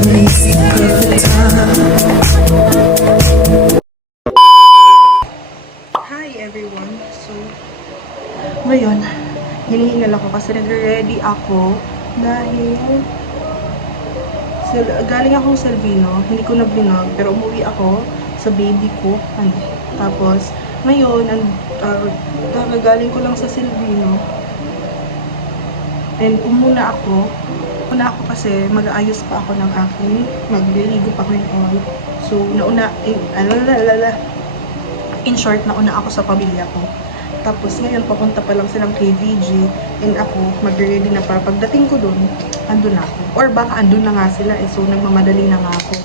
Hi everyone! So, ngayon, hinihingal ako kasi nagre-ready ako dahil galing akong Salvino, hindi ko na-vlog, pero umuwi ako sa baby ko. Tapos, ngayon, galing ko lang sa Salvino. And umuna ako kasi mag-aayos pa ako ng aking, magliligo pa ko yung all. So, in short, nauna ako sa pamilya ko. Tapos ngayon, papunta pa lang silang KVG and ako, mag-ready na para pagdating ko dun, andun na ako. Or baka andun na nga sila so nagmamadali na nga ako.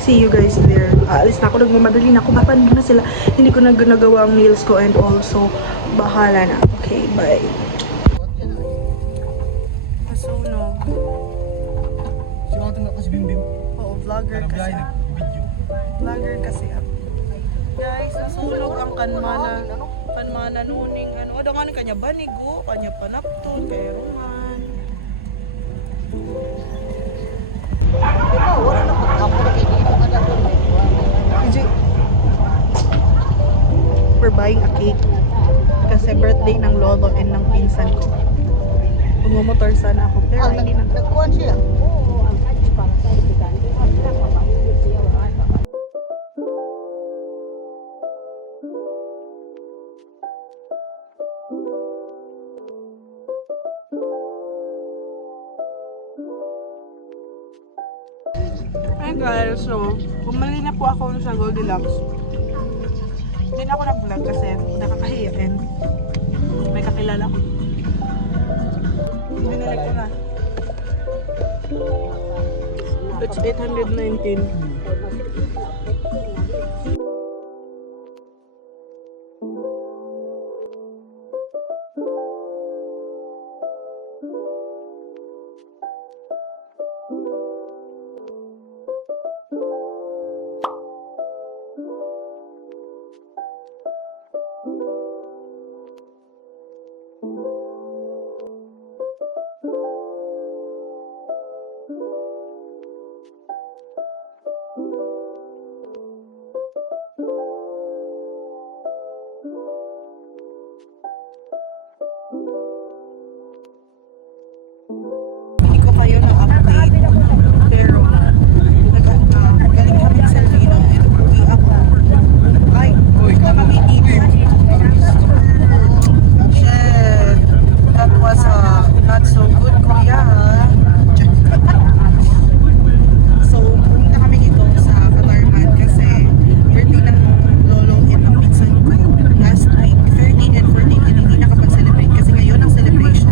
See you guys there. Alis na ako, nagmamadali na ako. Papando na sila. Hindi ko na nagawa ang meals ko and also, bahala na. Okay, bye. Masunog. Siya nga kasi Bimbim. Oo, vlogger kasi. Vlogger kasi. Guys, nasunog ang kanmana nuning ano. O, dangan kanya banigo, kanya panapton, kaya ruman. We're buying a cake kasi birthday ng lolo and ng pinsan ko. Pumomotor sana ako pero hindi na. Nagkuhan siya. Hi guys, so bumalik na po ako sa Goldilocks. Hindi na ako nag-vlog kasi nakakahiya and may kakilala ko. Binalik ko na. It's 819. Hindi ko kayo na-update pero galing kami sa Salvino and uwi ako. Ay, kami dito. Shit, that was not so good, kuya. So, pumunta kami dito sa Katarman kasi birthday ng lolo and ng pinsan ko last week, 13 and 14, and hindi nakapag-celebrate kasi ngayon ang celebration.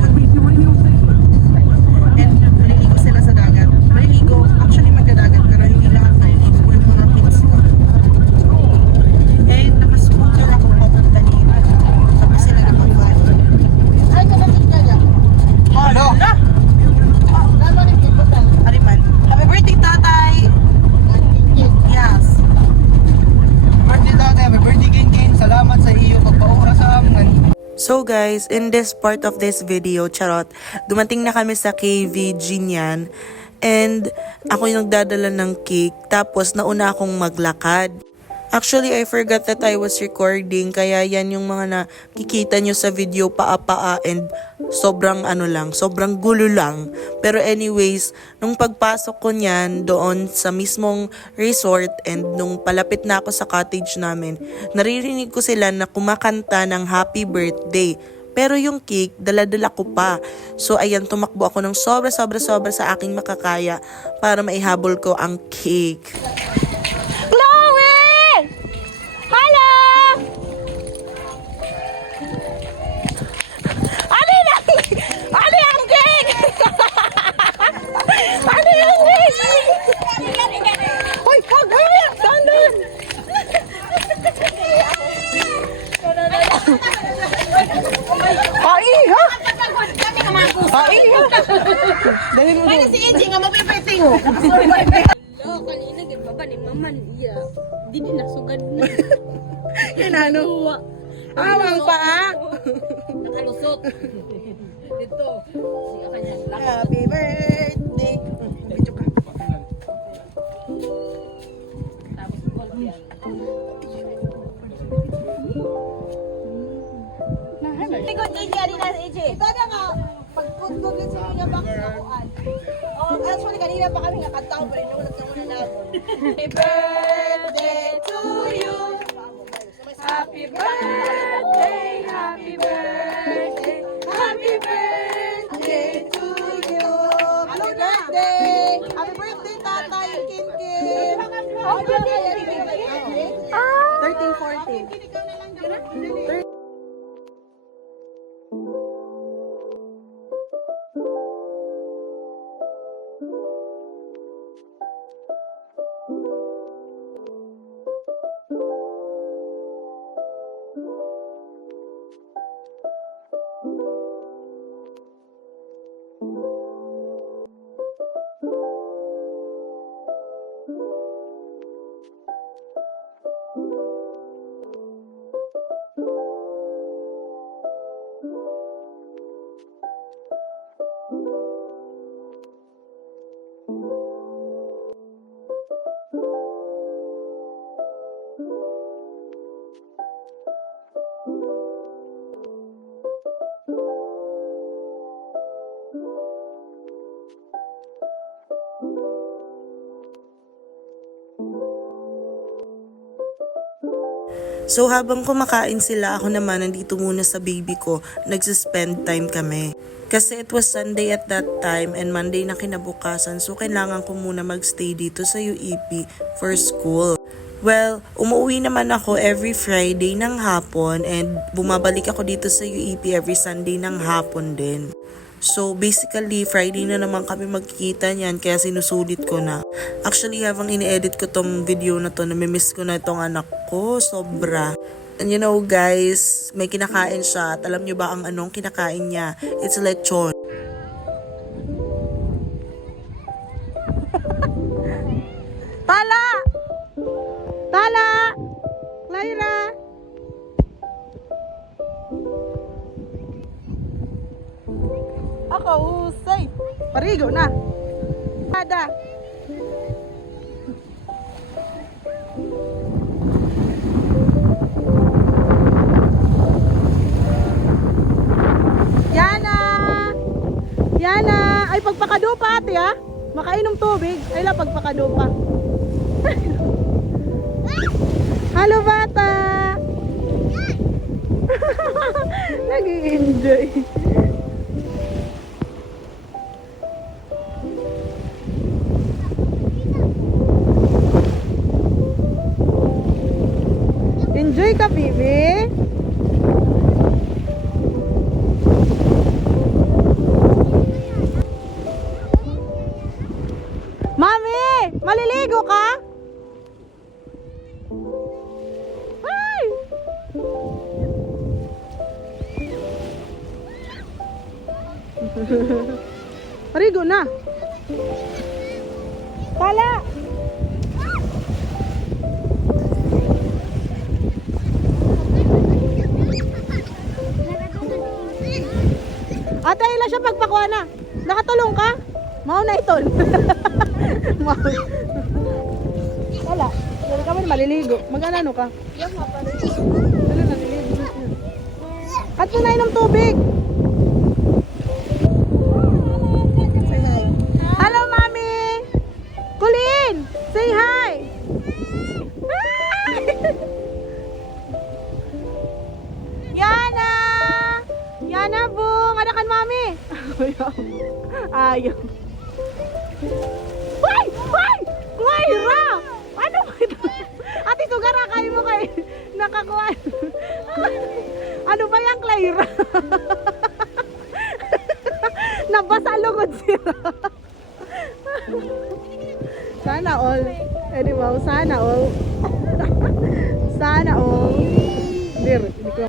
And maliligo sila sa dagat. Maliligo, actually magdadagat pero hindi lahat maliligo yung mga kids ko. And nakascooter ako papunta dito. Tapos sila napag-van. Ay, kanalit niya niya. Hala! Naman ang kibutan. Ariman. Happy birthday, tatay! Yes. Birthday tatay, may birthday King. Salamat sa iyo pagpaura sa amin. So guys, in this part of this video, charot, dumating na kami sa KVG niyan. And ako yung nagdadala ng cake. Tapos nauna akong maglakad. Actually, I forgot that I was recording. Kaya yan yung mga nakikita nyo sa video paa-paa and sobrang sobrang gulo lang. Pero anyways, nung pagpasok ko niyan doon sa mismong resort and nung palapit na ako sa cottage namin, naririnig ko sila na kumakanta ng happy birthday. Pero yung cake, dala-dala ko pa. So ayan, tumakbo ako ng sobra sa aking makakaya para maihabol ko ang cake. Hoy, hug! Hurry up! Dalhin mo Kaya doon. si AJ nga mapipiting oh. Hello, kanina gibaba ni Maman. Iya. Di din nasugad na. Yan ano? Awang paa. Nakalusot. Dito. Si akan yan lang. Happy birthday. Video ka. Tapos call yan. Tingod AJ ari na AJ. Ito na nga. Pagkutgugit sa mga box na kuan. Oh, actually kanina pa kami nakataw pa rin nulat na muna na. Happy birthday to you. Happy birthday, happy birthday, happy birthday to you. Happy birthday, happy birthday Tatay Kim Kim. Oh, birthday. 13, 14. So habang kumakain sila, ako naman nandito muna sa baby ko, nagsispend time kami. Kasi it was Sunday at that time and Monday na kinabukasan, so kailangan ko muna magstay dito sa UEP for school. Well, umuwi naman ako every Friday ng hapon and bumabalik ako dito sa UEP every Sunday ng hapon din. So basically, Friday na naman kami magkikita niyan kaya sinusulit ko na. Actually, habang ini-edit ko tong video na to, namimiss ko na itong anak ko, sobra. And you know guys, may kinakain siya. At alam nyo ba ang anong kinakain niya? It's lechon. Tala! Tala! Lyra! Ako, usay. Parigo na. Ada. Yana! Yana! Ay, pagpakadupa ate ha? Makainom tubig. Ay la, pagpakadupa. Halo bata! Nag-i-enjoy. Enjoy ka, baby. Mami! Maliligo ka? Ay! Marigo na. Pala! Ate, ila siya pagpakuha na. Nakatulong ka? Mao na itol. Mao. Wala. Wala ka man maliligo. Mag-ano ka? Wala naliligo. At mo na inom tubig. Hello, Mami. Kulin, say hi. Hi. Yana. Yana, bung. Ada kan, Mami? Ayaw. Hoy! Hoy! Lyra! Ano ba ito? Ate, sugara kayo mo kay nakakuha. Ano ba yung Lyra? Nabasa lugod sila. Sana all. Eh, wow, sana all. Sana all. Dir, hindi ko.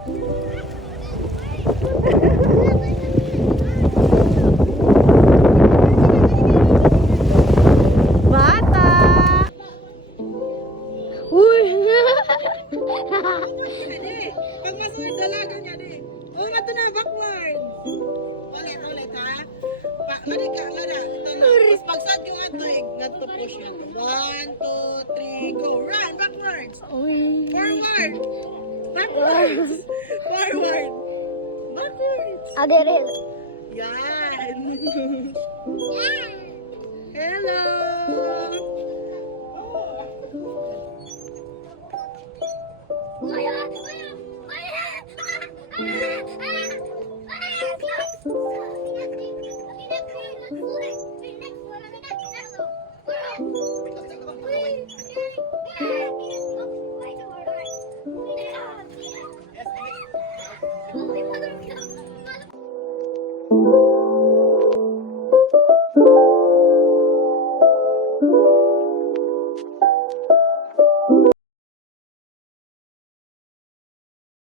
Uy! Pag masunod dalaga niya di. Oh, nga ito na, backward. Ulit, ha? Mali ka, Lara. Ito na. Mas pagsad yung ato, not to push yan. 1, 2, 3, go. Run, backwards. Forward. Backwards. Forward. Backwards. Aderin. Yan. Hello. Thank you.